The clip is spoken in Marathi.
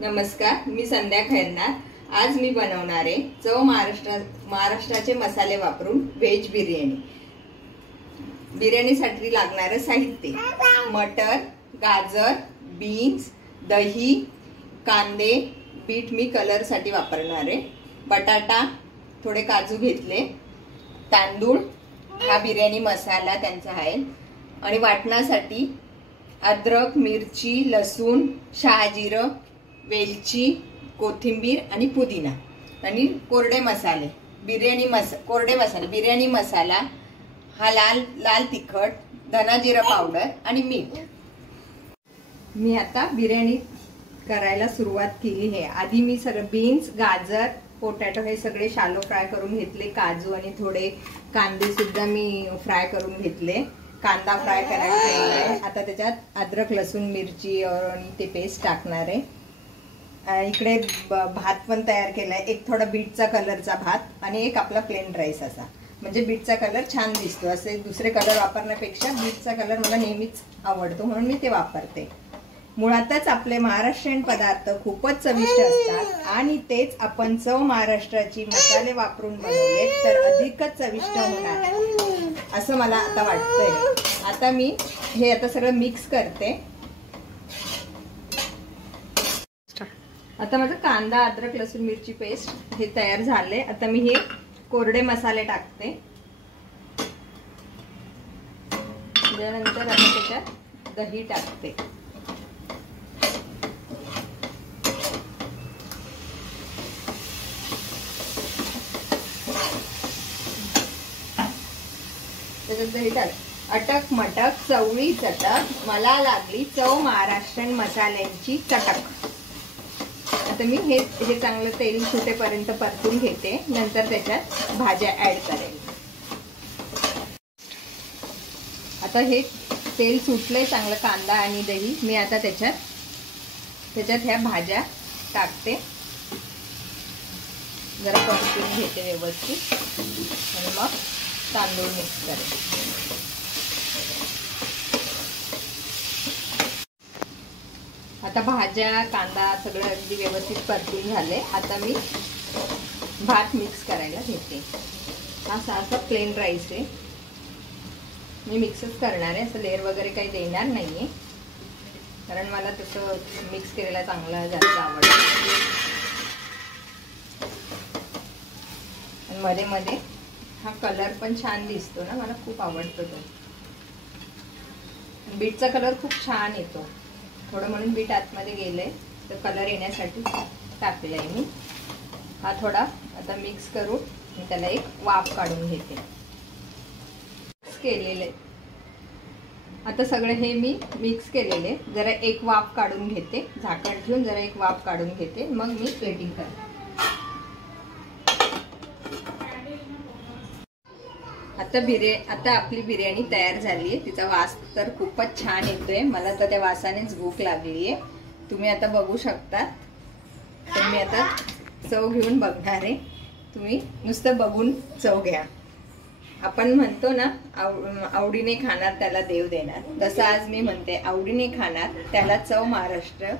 नमस्कार, मी संध्या खैरनार। आज मी बनवणार आहे चव महाराष्ट्राचे मसाले वापरून व्हेज बिर्याणी। बिर्याणीसाठी लागणारे साहित्य: मटर, गाजर, बीन्स, दही, कांदे, बीट मी कलर साठी वापरणार आहे, बटाटा, थोडे काजू घेतले, तांदूळ, हा बिर्याणी मसाला त्यांचा आहे, आणि वाटण्यासाठी अद्रक, मिरची, लसूण, शहाजिरं, वेलची, कोथिंबीर आणि पुदिना, आणि कोरडे मसाले बिर्याणी मसाला, हा लाल तिखट, धना जिरा पावडर आणि मीठ। मी आता बिर्याणी करायला सुरुवात केली आहे। आधी मी सगळे बीन्स, गाजर, पोटॅटो हे सगळे शालो फ्राय करून घेतले, काजू आणि थोडे कांदे सुद्धा मी फ्राय करून घेतले, कांदा फ्राय करायला ठेवलाय। आता त्याच्यात अद्रक, लसूण, मिरची आणि ते पेस्ट टाकणार आहे। इकडे भात पण तयार केलाय, एक थोडा बीटचा कलरचा भात आणि एक आपला प्लेन राईस, असा म्हणजे बीटचा कलर छान दिसतो। असे दुसरे कलर वापरण्यापेक्षा बीटचा कलर मला नेहमीच आवडतो, म्हणून मी ते वापरते। मुळातच आपले महाराष्ट्रीयन पदार्थ खूपच चविष्ट असतात आणि तेच आपण चव महाराष्ट्राची मसाले वापरून बनवले तर अधिकच चविष्ट होणार असं मला आता वाटतंय। आता मी हे सगळं मिक्स करते। आता माझा कांदा, अद्रक, लसूण, मिरची पेस्ट हे तयार झाले। आता मी हे कोरडे मसाले टाकते, त्यानंतर आता त्याच्यात दही टाकते, त्याच्यात दही टाक। अटक मटक चवळी चटक, मला लागली चव महाराष्ट्रीयन मसाल्यांची चटक। आता मी हे चांगलं तेल सुटेपर्यंत परतून घेते, नंतर त्याच्यात भाज्या ऍड करेल। आता हे तेल सुटले चांगलं, कांदा आणि दही, मी आता त्याच्यात ह्या भाज्या टाकते, जरा परतून घेते व्यवस्थित, आणि मग तांदूळ मिक्स करेल। आता भाज्या, कांदा सगळं अगदी व्यवस्थित परतून झाले। आता मी भात मिक्स करायला घेते। असा प्लेन राईस आहे, मी मिक्सच करणार आहे, असं लेअर वगैरे काही देणार नाहीये, कारण मला तसं मिक्स केलेला चांगला जास्त आवडतं। आणि मध्ये मध्ये हा कलर पण छान दिसतो ना, मला खूप आवडतो तो। बीटचा कलर खूप छान येतो, थोडं म्हणून बीट आतमध्ये गेलंय तर कलर येण्यासाठी टाकलंय मी। हा थोडा आता मिक्स करून मी त्याला एक वाफ काढून घेते। मिक्स केलेले आता सगळं हे मी मिक्स केलेले, जरा एक वाफ काढून घेते, झाकण ठेवून जरा एक वाफ काढून घेते, मग मी प्लेटिंग करते। आता आपली बिर्याणी तयार झाली आहे, तिचा वास तर खूपच छान येतोय, मला तर त्या वासानेच भूक लागली आहे। तुम्ही आता बघू शकता, तर मी आता चव घेऊन बघणार आहे, तुम्ही नुसतं बघून चव घ्या। आपण म्हणतो ना, आवडीने खाणार त्याला देव देणार, तसं आज मी म्हणते आवडीने खाणार त्याला चव महाराष्ट्र